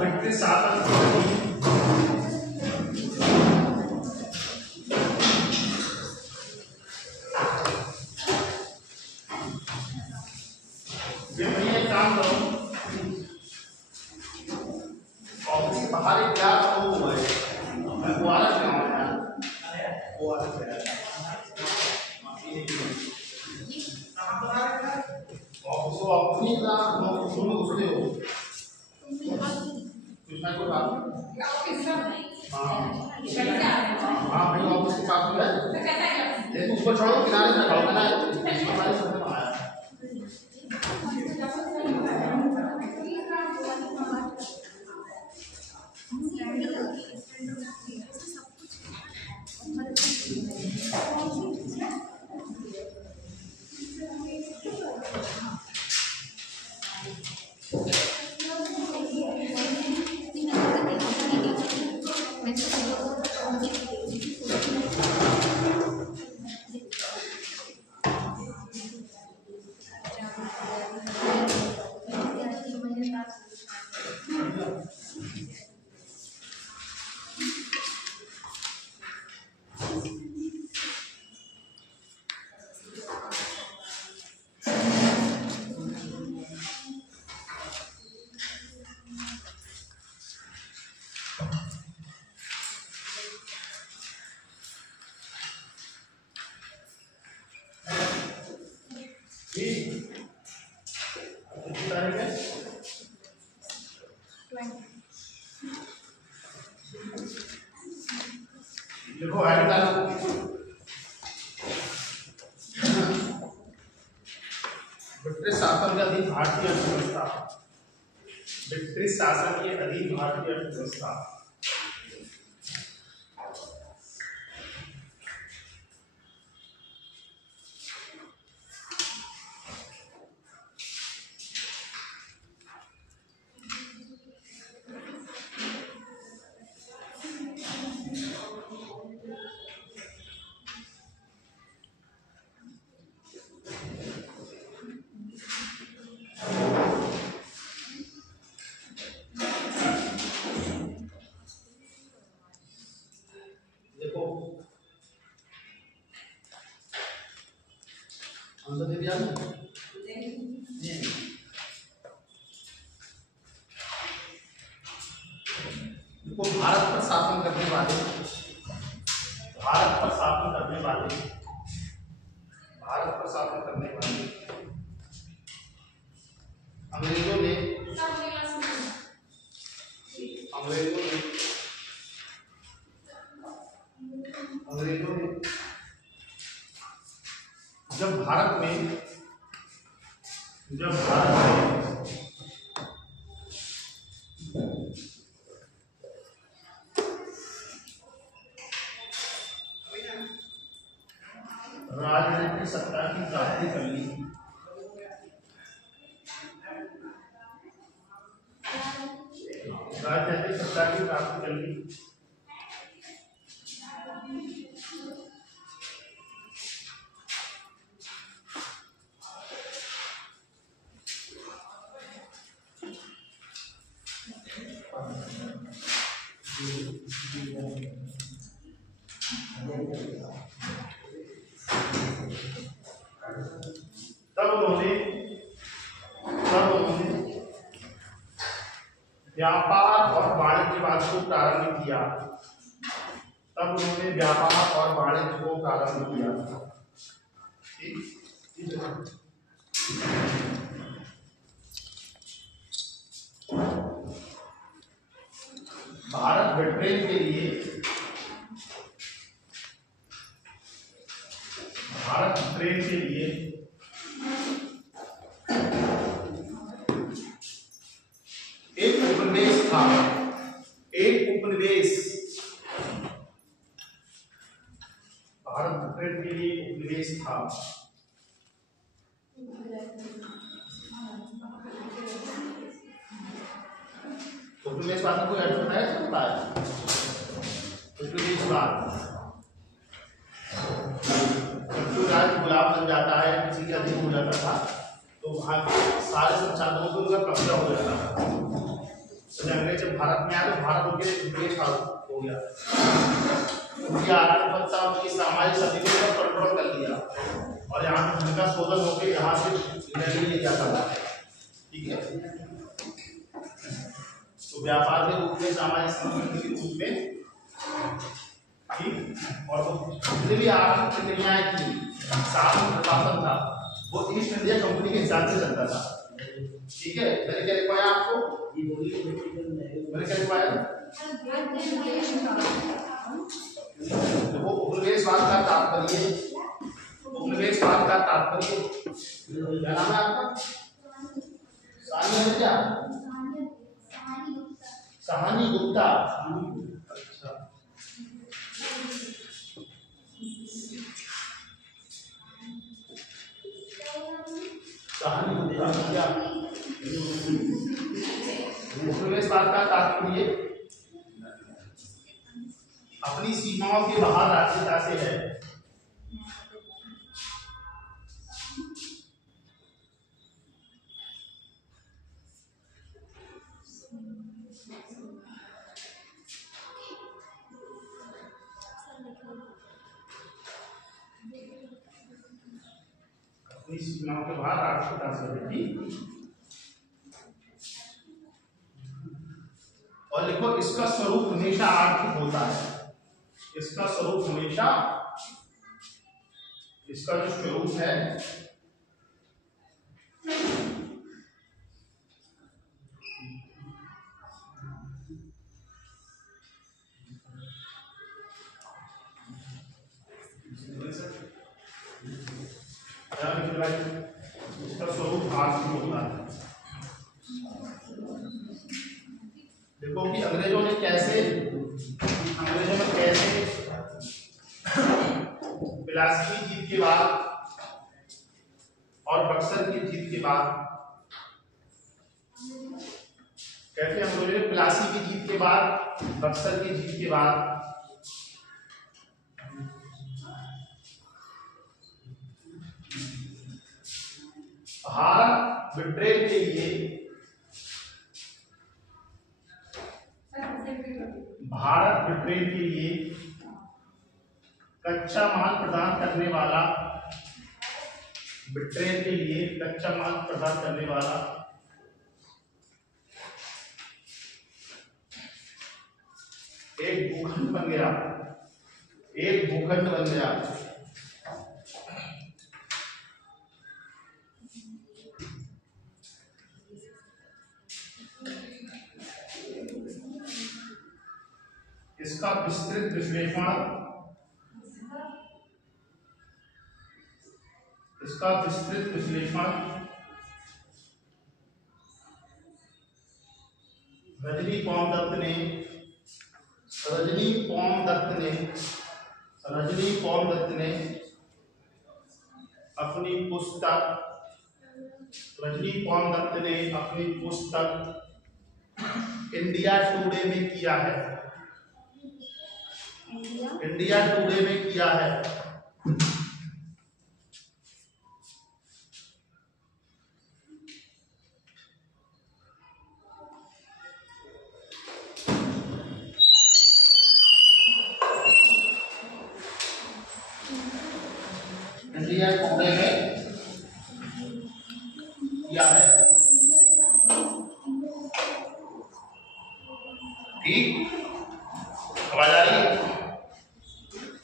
British शासन काम करो ऑफिस बाहर एक क्या हुआ है मैं दोबारा जाऊँ ऑफिस में घुसते हो कृष्णा को हाँ हाँ भाई ऑफिस के पास है लेकिन उसको छोड़ो किनारे में खाओ ना हमारे समझ में आया देखो ब्रिटिश शासन के अधीन भारतीय अर्थव्यवस्था ब्रिटिश शासन के अधीन भारतीय अर्थव्यवस्था देखो भारत पर शासन करने वाले अंग्रेजों ने जब भारत में राजनीतिक सत्ता की प्राप्ति कर ली तब उन्होंने व्यापार और वाणिज्यवाद को प्रारंभ किया भारत ब्रिटेन के लिए एक उपनिवेश था भारत ब्रिटेन के लिए उपनिवेश था उपनिवेश बाद में कोई अर्थ बताया सकता है? उपनिवेश बाद जब राज्य गुलाम बन जाता है, किसी के अधीन हो जाता था, तो वहाँ सारे संसाधनों को उनका कब्जा हो जाता था। तो अंग्रेज जब भारत में आया तो भारत उनके उपनिवेश हो गया। उनकी आर्थिकता, उनकी सामाजिक स्थिति को कंट्रोल कर लिया और यहाँ पे धन का शोधन होकर यहाँ से निर्णय लिया जाता था। ठीक है, तो व्यापार के रूप में, सामाजिक संगठन के रूप में, ठीक, और जितनी भी आर्थिक प्रक्रियाएं थी, शासन प्रशासन था, वो ईस्ट इंडिया कंपनी के हिसाब से चलता था। ठीक है, मैंने क्या लिखवाया आपको? मैंने क्या लिखवाया? वो उपनिवेशवाद का तात्पर्य, उपनिवेशवाद का तात्पर्य क्या नाम है आपका? सानी है क्या? सहानी गुप्ता। अच्छा, सहानी गुप्ता क्या? उपनिवेशवाद का तात्पर्य अपनी सीमाओं के बाहर राज्यता से है। अपनी सीमाओं के बाहर राज्यता से है। ठीक, और लिखो, इसका स्वरूप हमेशा आर्थिक होता है। इसका स्वरूप हमेशा, इसका जो स्वरूप है इसका स्वरूप आर्थिक होता है। देखो कि अंग्रेजों ने कैसे प्लासी की जीत के बाद और बक्सर की जीत के बाद, कैसे अंग्रेजों ने प्लासी की जीत के बाद, बक्सर की जीत के बाद भारत विड्रेल के लिए, भारत विड्रेल के लिए कच्चा माल प्रदान करने वाला, विड्रेल के लिए कच्चा माल प्रदान करने वाला एक भूखंड बन गया, एक भूखंड बन गया। इसका विस्तृत विश्लेषण, इसका विस्तृत विश्लेषण रजनी पॉमदत्त ने अपनी पुस्तक इंडिया टुडे में किया है। इंडिया टुडे में किया है। इंडिया टुडे में किया है। ठीक, आवाज आ रही है?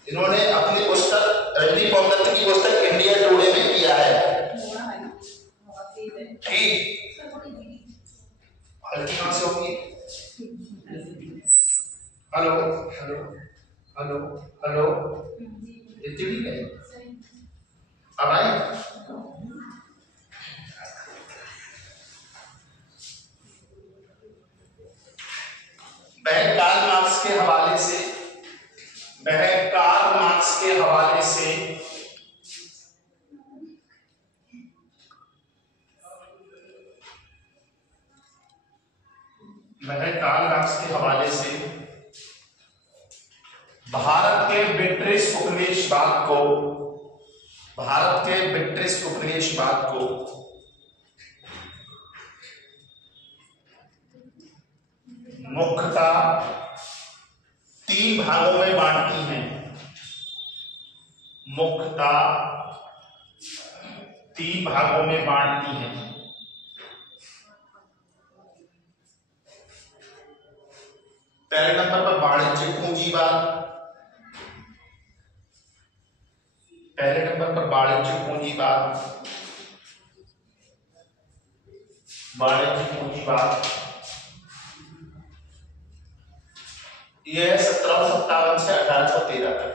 इन्होंने अपनी पुस्तक, रजनी पॉमदत्त की पुस्तक इंडिया टुडे में किया है। ठीक, हल्की कहां से होगी? हेलो हेलो हेलो हेलो, ठीक है, अब आई? वह कार्ल मार्क्स के हवाले से मैं कार्ल मार्क्स के हवाले से भारत के ब्रिटिश उपनिवेशवाद को मुख्यतः 3 भागों में बांटती हैं। पहले नंबर पर वाणिज्यिक पूंजीवाद, यह 1757 से 1813 तक।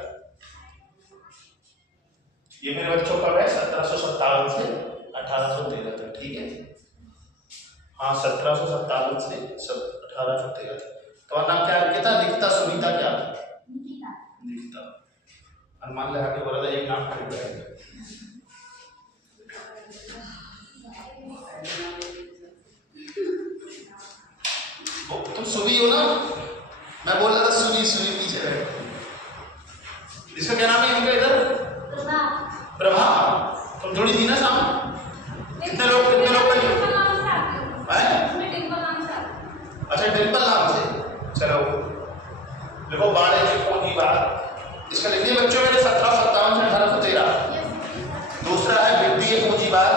ये मेरे बच्चों का है 1757 से 1813 तक, ठीक है। हाँ 1757 से 1813 तक। तुम्हारा नाम क्या लिखा था? निकिता, सुनीता, क्या? निकिता। अनुमान लगा के बोला था एक नाम खरीद जाएगा। तुम सुनी हो ना? मैं बोल रहा था सुनी पीछे रहे। इसका क्या नाम है इनका इधर? प्रभा। तुम जुड़ी थी ना सामने? कितने लोग अच्छा डिम्पल नाम से। चलो देखो वाणिज्यिक पूंजीवाद, इसका लिखिए बच्चों मेरे 1757 से 1813। दूसरा है वित्तीय पूंजीवाद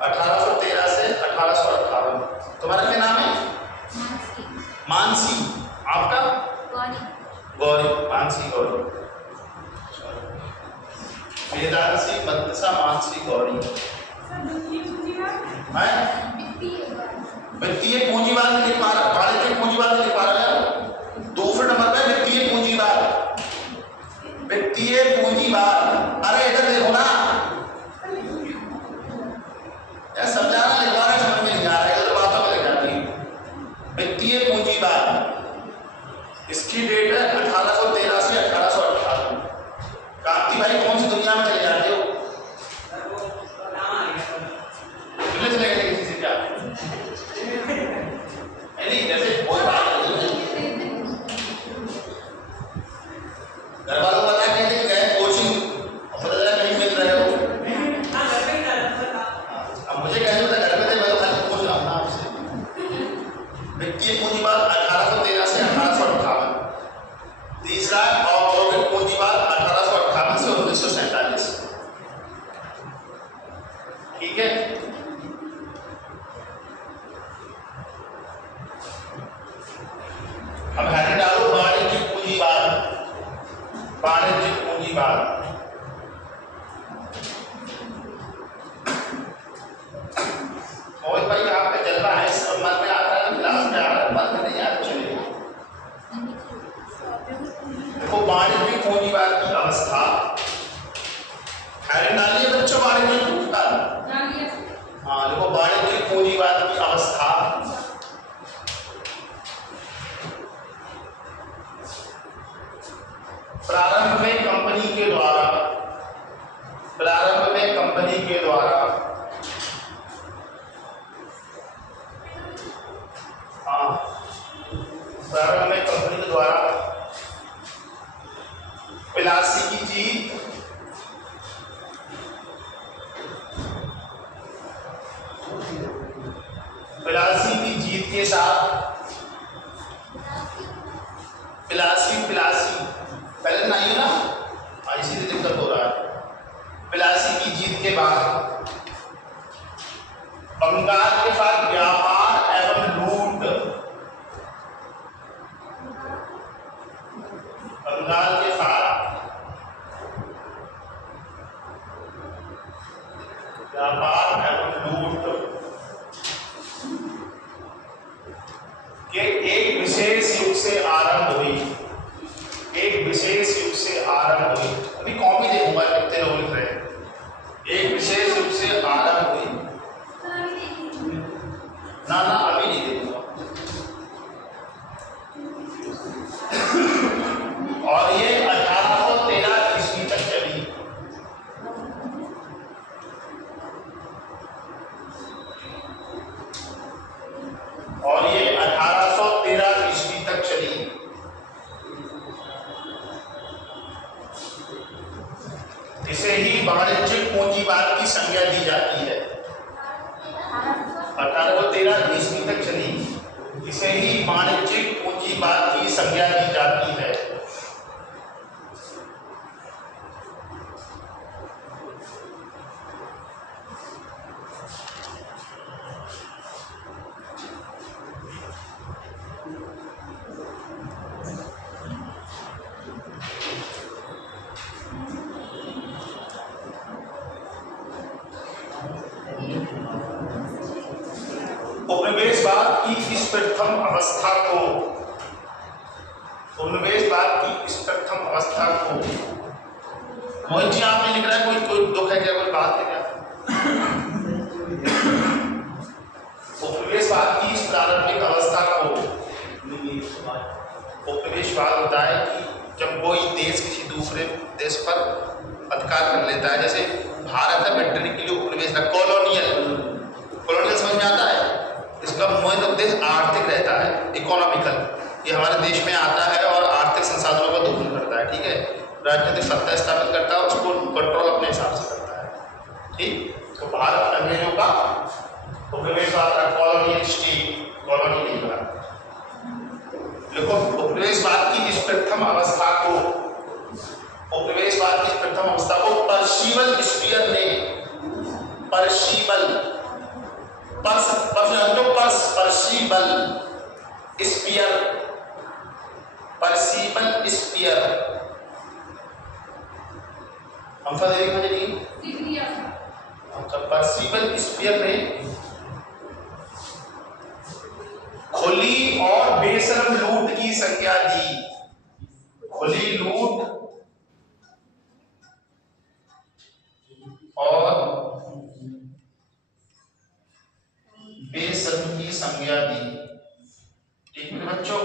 1813 से 1858। तुम्हारा क्या नाम है? मानसी। आपका? गौरी। मानसी गौरी। वेदांशी, मदरसा, मानसी, गौरी। वित्तीय पूंजीवाद नहीं लिख पा रहा, वाणिज्यिक पूंजीवाद नहीं लिख पा रहा यार। दूसरे नंबर पे वित्तीय पूंजीवाद। अरे इधर देखो ना यार, समझाना लिखवाना समझ में नहीं आ रहा है, इधर बातों में लिख जाती है। वित्तीय पूंजीवाद, इसकी डेट है 1813 से 1858। कांति भाई कौन सी दुनिया में चले जाते हो? चले गए किसी से क्या? नहीं जैसे कोई बात घर वालों को पता नहीं कि गए कोचिंग और पता चला कहीं मिल रहे हो। अब मुझे कहने को घर में थे, मैं तो खाली पूछ रहा हूँ ना आपसे। वित्तीय पूंजीवाद 1813 से 1858। तीसरा औद्योगिक पूंजीवाद 1858 से 1947। ठीक है। अब हेडिंग डालो वाणिज्यिक पूंजीवाद। मोहित भाई आपका जलवा है, सब मन में आता है, क्लास में आ रहा है, मन में नहीं आ रहा, चलिए। देखो वाणिज्यिक पूंजीवाद की अवस्था, हेडिंग डालिए बच्चों वाणिज्यिक पूंजीवाद। हाँ देखो वाणिज्यिक पूंजीवाद की अवस्था प्रारंभ में कंपनी के द्वारा पिलासी की जीत के साथ पिलासी पहले नहीं ना, इसीलिए दिक्कत हो रहा है। पिलासी की जीत के बाद बंगाल के साथ व्यापार एवं लूट, बंगाल के साथ व्यापार एवं लूट के एक विशेष युग से आरंभ हुई। अभी कॉपी देखूंगा कितने लोग लिख रहे हैं। एक विशेष युग से आरंभ हुई ना, अभी नहीं देखूंगा। और ये 1813 ईस्वी तक चली। इसे ही वाणिज्यिक पूंजीवाद की संज्ञा दी जाती है। 1813 ईस्वी तक चली। इसे ही वाणिज्यिक पूंजीवाद की संज्ञा दी जाती है। उपनिवेशवाद की इस प्रथम अवस्था को मोहित जी आपने लिख रहा है, कोई दुख है क्या, कोई बात है क्या? उपनिवेशवाद की इस प्रारंभिक अवस्था को उपनिवेशवाद होता है कि जब कोई देश किसी दूसरे देश पर अधिकार कर लेता है। जैसे भारत है, ब्रिटेन के लिए उपनिवेश था, कॉलोनियल समझ में आता है। इसका मूल उद्देश्य आर्थिक रहता है, इकोनॉमिकल। ये हमारे देश में आता है और आर्थिक संसाधनों का दोहन करता है, ठीक है। राजनीतिक सत्ता स्थापित करता है, उसको कंट्रोल अपने हिसाब से करता है, ठीक। तो भारत अंग्रेजों का उपनिवेशवाद था, कॉलोनियल स्टेट, कॉलोनी नहीं था। देखो उपनिवेशवाद की इस प्रथम अवस्था को पर्सिवल स्पीयर ने पर्सिबल स्पीयर हम सा देखने के लिए अच्छा पर्सिबल स्पीयर ने खुली और बेशर्म लूट की संज्ञा दी। खुली लूट और बेशर्म की संज्ञा दी, ठीक है बच्चों।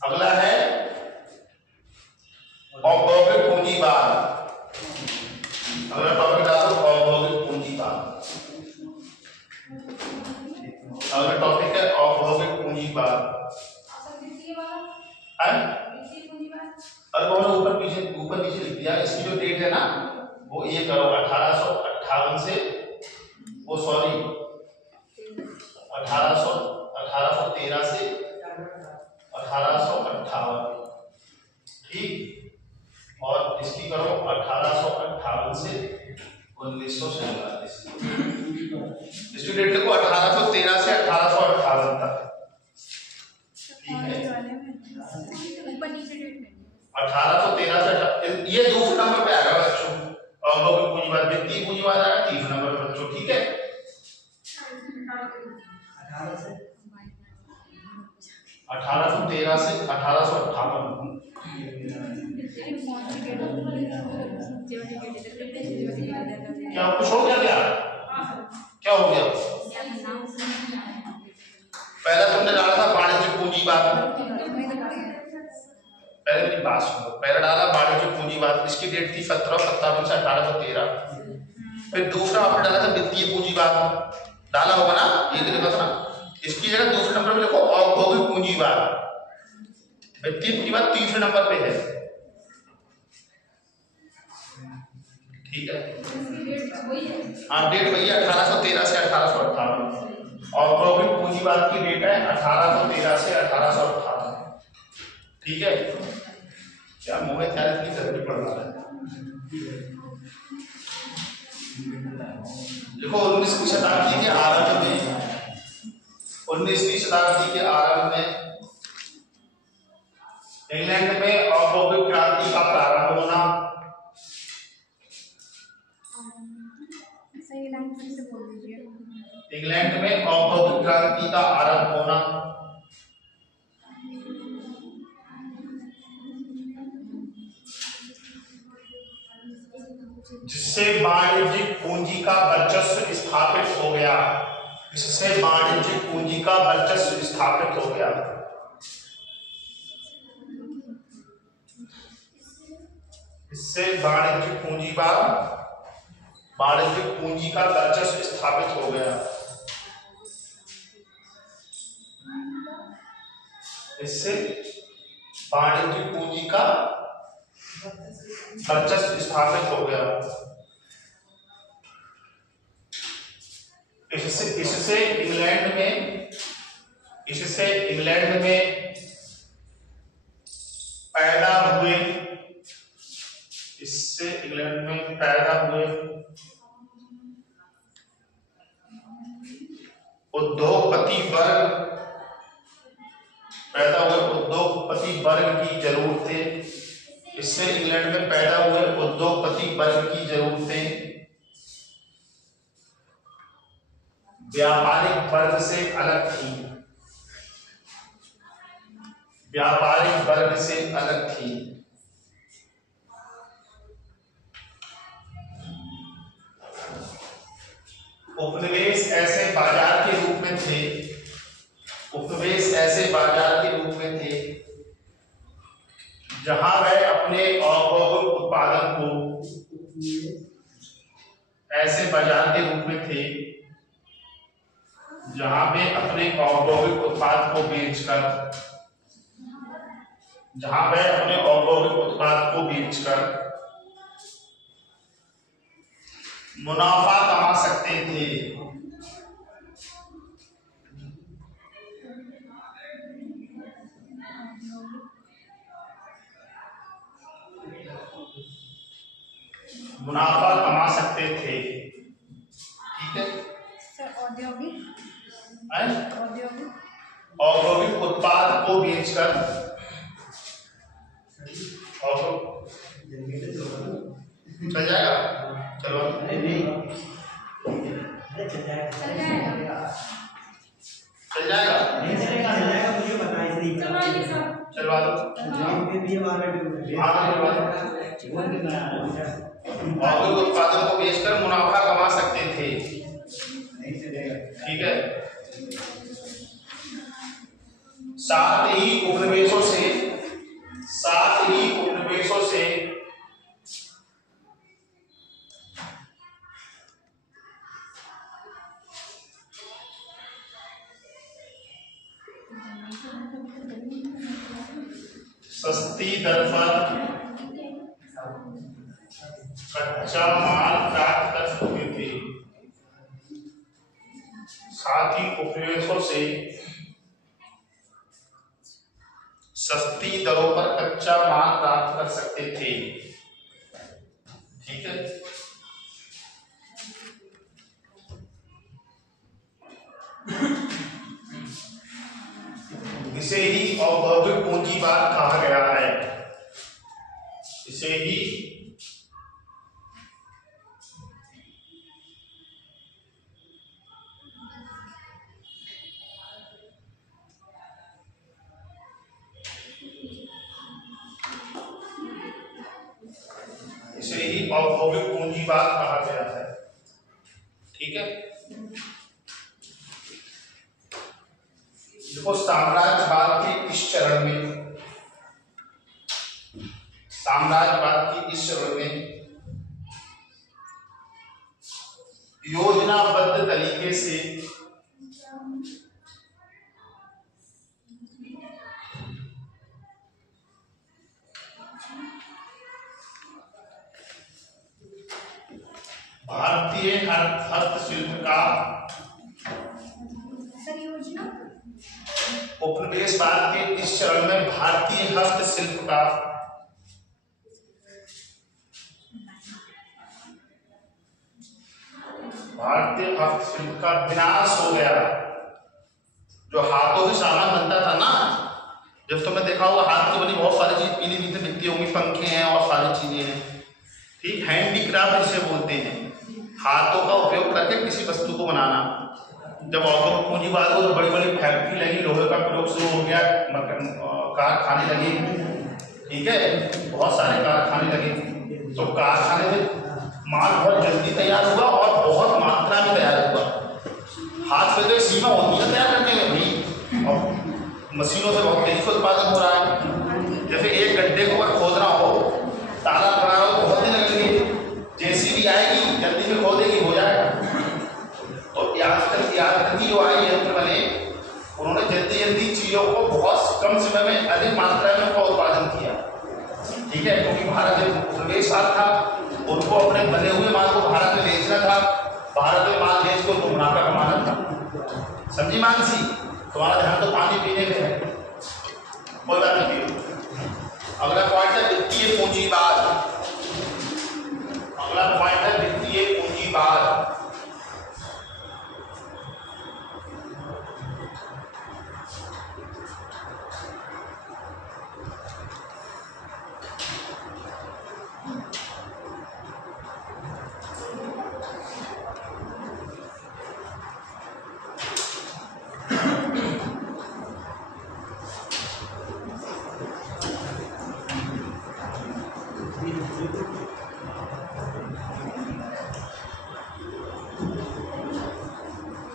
अगला है औद्योगिक पूंजीवाद। अगला टॉपिक डालो औद्योगिक पूंजीवाद। अगला टॉपिक है औद्योगिक पूंजीवाद। अरे वो ऊपर नीचे लिख दिया। इसकी जो डेट है ना वो ये करो 1858 से वो सॉरी 1813 से 1858, ठीक। और इसकी करो 1858 से 1947। इसकी डेट लिखो 1813 से 1858 तक, ठीक है। 1813 से ये दूसरे नंबर पे आएगा बच्चों। औद्योगिक पूंजीवाद, वित्तीय पूंजीवाद आएगा तीसरे नंबर पे बच्चों, ठीक है। 1813 से 1858। क्या कुछ हो गया क्या हो गया? पहला तुमने डाला था वाणिज्यिक पूंजीवाद, पहले मेरी बात सुनो। पहले डाला वाणिज्यिक पूंजीवाद, इसकी डेट थी 1757 से 1813। फिर दूसरा आपने डाला था वित्तीय पूंजीवाद, डाला होगा ना, ये तो लिखा था ना। इसकी जगह दूसरे नंबर पे लिखो औद्योगिक पूंजीवाद। वित्तीय पूंजीवाद तीसरे नंबर पे है, ठीक है। हाँ डेट भैया 1813 से 1858। औद्योगिक पूंजीवाद की डेट है 1813 से 1858, ठीक है। क्या मोहित यार की जरूरी पड़ रहा है। देखो 19वीं शताब्दी के आरंभ में 19वीं शताब्दी के आरंभ में इंग्लैंड में औद्योगिक क्रांति का प्रारंभ होना। इंग्लैंड में औद्योगिक क्रांति का आरंभ होना, जिससे वाणिज्यिक पूंजी का वर्चस्व स्थापित हो गया। इससे वाणिज्यिक पूंजी का वर्चस्व स्थापित हो गया। इससे वाणिज्यिक पूंजी का वर्चस्व स्थापित हो गया। इससे वाणिज्यिक पूंजी का वर्चस्व स्थापित हो गया। इससे इंग्लैंड में पैदा हुए उद्योगपति वर्ग की जरूरतें, इससे इंग्लैंड में पैदा हुए उद्योगपति वर्ग की जरूरतें व्यापारिक वर्ग से अलग थी। उपनिवेश ऐसे बाजार के रूप में थे जहां वह अपने औद्योगिक उत्पादन को बेचकर मुनाफा कमा सकते थे। ठीक है सर। औद्योगिक उत्पाद को बेचकर चल जाएगा। चलो चल जाएगा मुझे बताइए चलवा दो। औद्योगिक उत्पादन को बेचकर मुनाफा कमा सकते थे। ठीक है। साथ ही उपनिवेशों से सस्ती दर पर कच्चा माल प्राप्त कर सकते थे। साथ ही उपनिवेशों से सस्ती दरों पर कच्चा माल प्राप्त कर सकते थे। ठीक है। इसे ही औद्योगिक पूंजीवाद कहा गया है। इसे ही औद्योगिक पूंजीवाद कहा गया है। ठीक है। देखो साम्राज्यवाद के इस चरण में योजनाबद्ध तरीके से भारतीय हस्तशिल्प का उपनिवेशवाद के इस चरण में भारतीय हस्तशिल्प का विनाश हो गया। जो हाथों से सामान बनता था ना, जब तुमने देखा होगा हाथ की बनी बहुत सारी चीज पीली पीली दिखती होंगी, पंखे हैं और सारी चीजें हैं। ठीक, हैंडीक्राफ्ट जिसे बोलते हैं, हाथों का उपयोग करके किसी वस्तु को बनाना। जब औद्योगिक पूंजीवाद हो तो बड़ी बड़ी फैक्ट्री लगी, लोहे का प्रयोग शुरू हो गया, कारखाने लगे। ठीक है, बहुत सारे कारखाने लगे। तो कारखाने में माल बहुत जल्दी तैयार हुआ और बहुत मात्रा में तैयार हुआ। हाथ पे तो एक सीमा होती है तैयार करने में भी, और मशीनों से बहुत तेजी से उत्पादन हो रहा है। जैसे एक गड्ढे को अगर खोदना हो, ताला बनाना हो, बहुत दिन लगेंगे। जेसीबी आएगी, जल्दी में खोदेगी, हो जाएगा। तो याद जो आई यंत्र बने, उन्होंने जल्दी जल्दी चीजों को बहुत कम समय में अधिक मात्रा में उत्पादन किया। ठीक है, क्योंकि भारत एक प्रवेश हाथ था, उनको अपने बने हुए माल को भारत में बेचना था, भारत में माल बेच को उनको मुनाफा कमाना था। समझी मानसी? तुम्हारा ध्यान तो पानी पीने में है, कोई बात नहीं। अगला पॉइंट है वित्तीय पूंजीवाद। अगला पॉइंट है वित्तीय पूंजीवाद।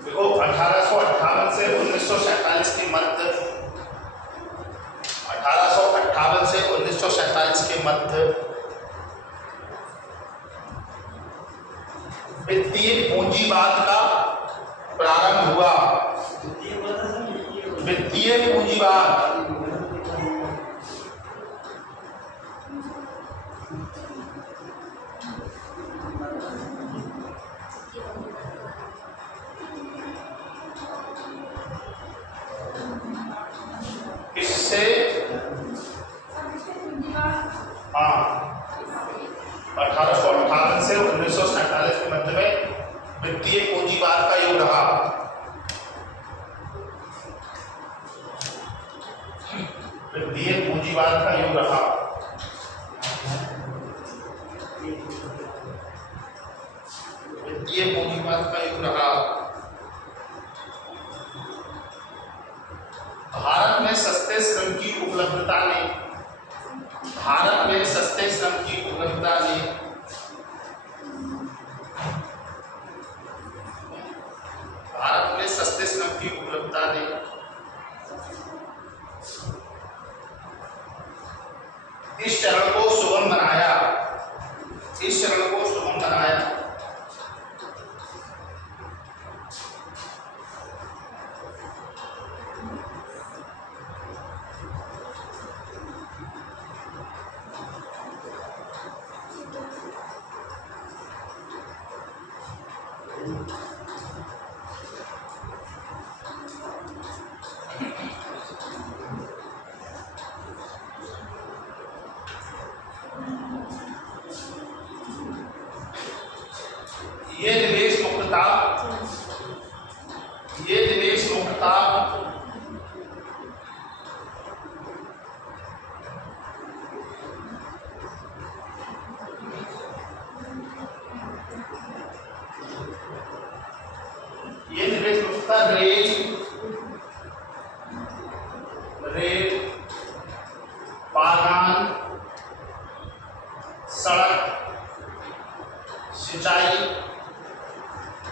देखो 1858 से 1947 के मध्य, 1858 से 1947 के मध्य वित्तीय पूंजीवाद का प्रारंभ हुआ। वित्तीय पूंजीवाद इससे 1858 से 1947 के मध्य में वित्तीय पूंजीवाद का युग रहा। वित्तीय पूंजीवाद का युग रहा। वित्तीय पूंजीवाद का युग रहा। भारत में सस्ते श्रम की उपलब्धता ने, भारत में सस्ते श्रम की उपलब्धता ने भारत में सस्ते श्रम की उपलब्धता ने इस चरण को सुगम बनाया। इस चरण को सुगम बनाया। ये निवेश मुक्तता, ये निवेश मुक्तता रेल, बागान, सड़क, सिंचाई,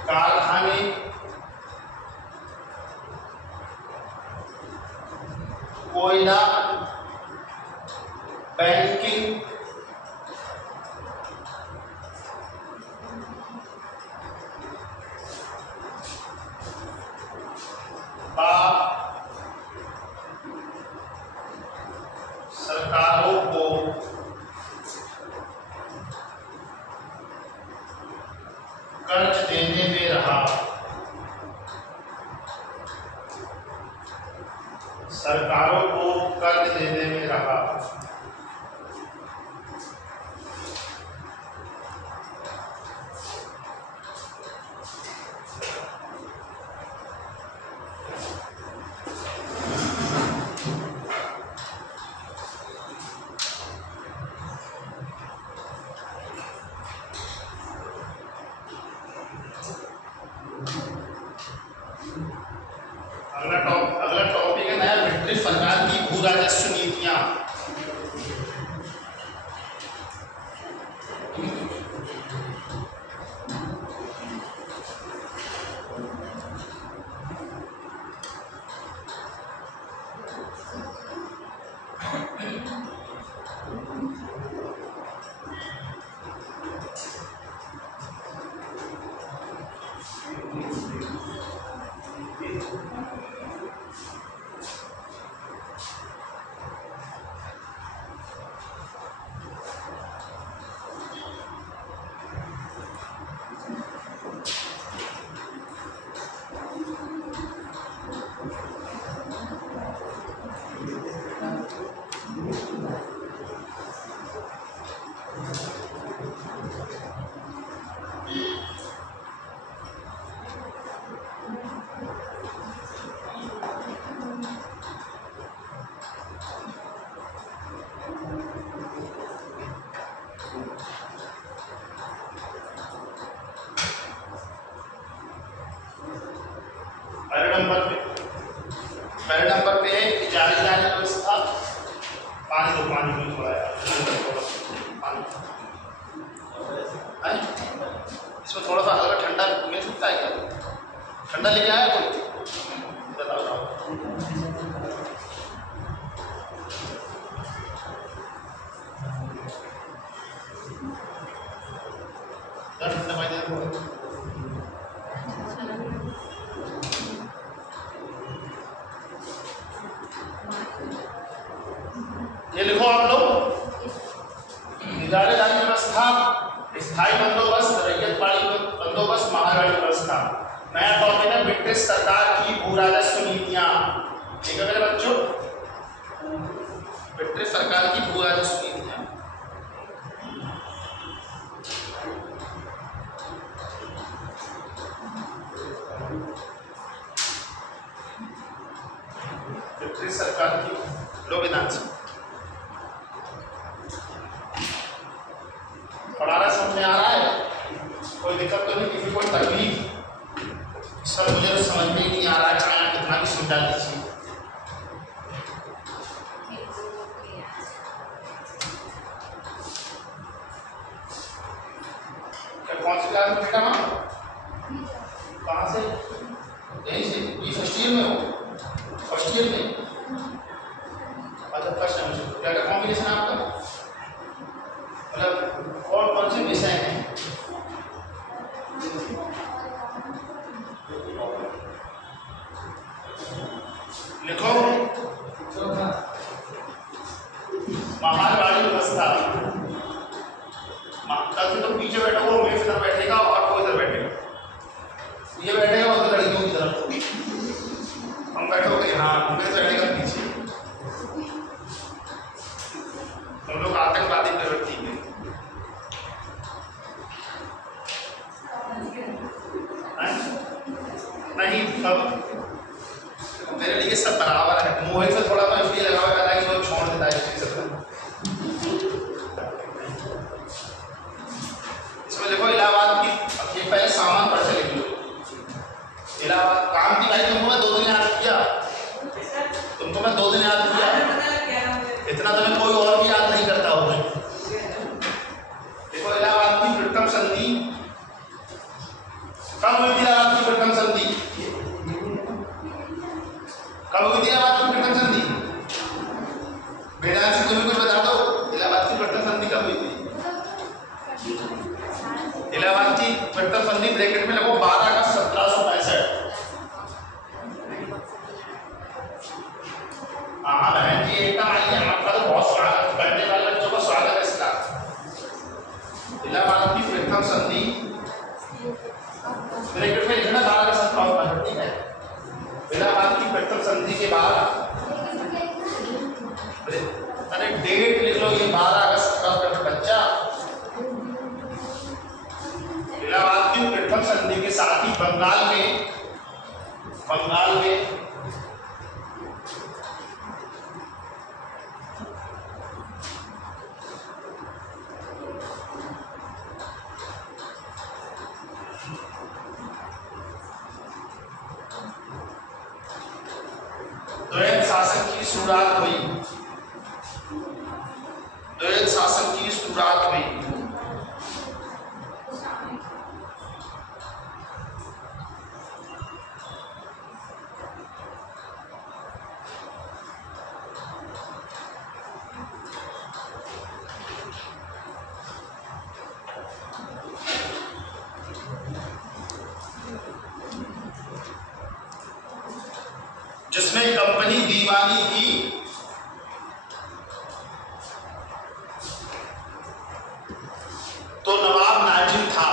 कारखाने, कोयला, बैंकिंग, सरकारों को कर्ज देने में रहा। सरकारों को कर्ज देने में रहा। ठंडा लेके आया कोई? बताओ। ठंडा पानी दे। ये लिखो आप लोग, इदारेदारी व्यवस्था, स्थायी बंदोबस्त, रैयतवाड़ी बंदोबस्त, महागाड़ी व्यवस्था। नया टॉपिक है ब्रिटिश सरकार की भू राजस्व नीतियां। ठीक है मेरे बच्चों, ब्रिटिश सरकार की भू राजस्व नीतियां। ब्रिटिश सरकार की लो विधानसभा पढ़ाना समझ में आ रहा है? कोई दिक्कत तो नहीं, किसी कोई तकलीफ? सर मुझे तो समझ में ही नहीं आ रहा है, चाहे कितना भी समझा दीजिए। कौन सी क्लास में बेटा? कहाँ से? यहीं से? ये फर्स्ट ईयर में हो? फर्स्ट ईयर में? अच्छा फर्स्ट टाइम। क्या क्या कॉम्बिनेशन है आपका? मतलब और कौन से विषय हैं? लिखो महागाड़ी व्यवस्था। कल से तो पीछे बैठोगे, उमेश इधर बैठेगा और वो इधर बैठेगा, ये बैठेगा उधर लड़कियों की तरफ, हम बैठोगे यहाँ, उमेश बैठेगा पीछे। हम लोग आतंकवादी प्रवृत्ति में। नहीं सब मेरे लिए सब बराबर है। मोहित से थोड़ा मैं इसलिए लगा हुआ था कि वो छोड़ देता है इसमें। देखो इलाहाबाद की, ये पहले सामान पर चले गए। इलाहाबाद काम की भाई तुमको मैं 2 दिन याद किया, तुमको मैं 2 दिन याद किया, इतना तो मैं कोई और भी याद नहीं करता होगा। देखो इलाहाबाद की ब्रिटम संधि कब हुई थी? इलाहाबाद की ब्रिटम संधि कब हुई थी? इलाहाबाद की ब्रिटम संधि बेटा से तुम्हें कुछ बता दो, इलाहाबाद की ब्रिटम संधि कब हुई थी? इलाहाबाद की ब्रिटम संधि ब्रैकेट में लगो 12 अगस्त 1765। हाँ बहन जी एकदम आइए, आपका तो बहुत स्वागत, पढ़ने वाले बच्चों का स्वागत है इसका। इलाहाबाद की ब्रिटम संधि ब्रैकेट में लिखना 12 अगस्त 1765, ठीक है? इलाहाबाद की ब्रिटम संधि के बाद, अरे डेट लिख लो, ये 12 अगस्त का बच्चा। इलाहाबाद की ब्रिटम संधि के साथ ही बंगाल में द्वैध शासन की शुरुआत हुई। द्वैध शासन की शुरुआत हुई। जिसमें कंपनी दीवानी की तो नवाब नाजिम था।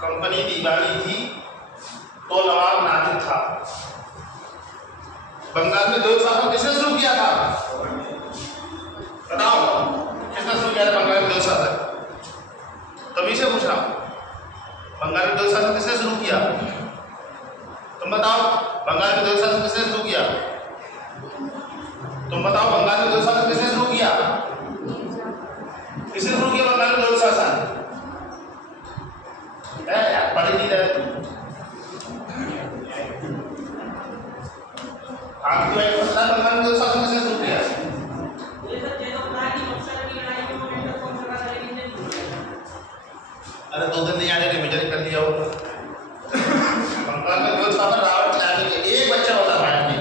कंपनी दीवानी थी तो नवाब नाजिम था। बंगाल में 2 शासन किसने शुरू किया था? बताओ किसने शुरू किया था बंगाल में 2 शासन? तभी से पूछ रहा हूं, बंगाल में 2 शासन किसने शुरू किया? तुम बताओ बंगाल में 2 शासन किसने शुरू किया? तुम बताओ बंगाल में 2 शासन किसने शुरू किया? किसने शुरू किया बंगाल में 2 शासन? यार पढ़ी नहीं रहे आप क्यों एक पता बंगाल में 2 शासन किसने शुरू किया? लिया हो। बंगाल में द्वैत शासन रॉबर्ट क्लाइव ने, एक बच्चा बता पाया नहीं।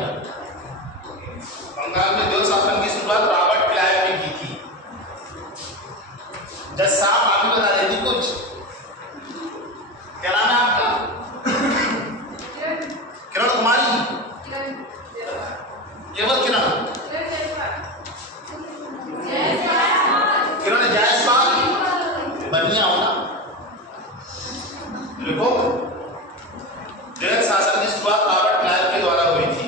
बंगाल में द्वैत शासन की शुरुआत रॉबर्ट क्लाइव ने की थी। जज साहब आप भी बता रहे थे कुछ, क्या नाम है आपका? किरण कुमारी, केवल किरण, किरण जायसवाल, बढ़िया हो ना। देखो द्वैत शासन की शुरुआत रॉबर्ट क्लाइव के द्वारा हुई थी।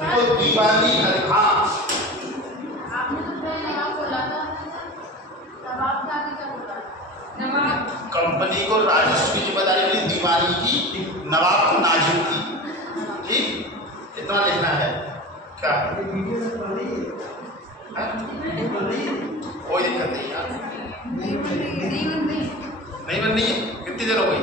देखो दीवानी, हाँ कंपनी को राजस्व की जिम्मेदारी मिली, दीवानी की नवाब को नाजिम की। ठीक, इतना लिखना है। क्या कोई दिक्कत नहीं यार, नहीं बन रही है। कितनी देर हो गई?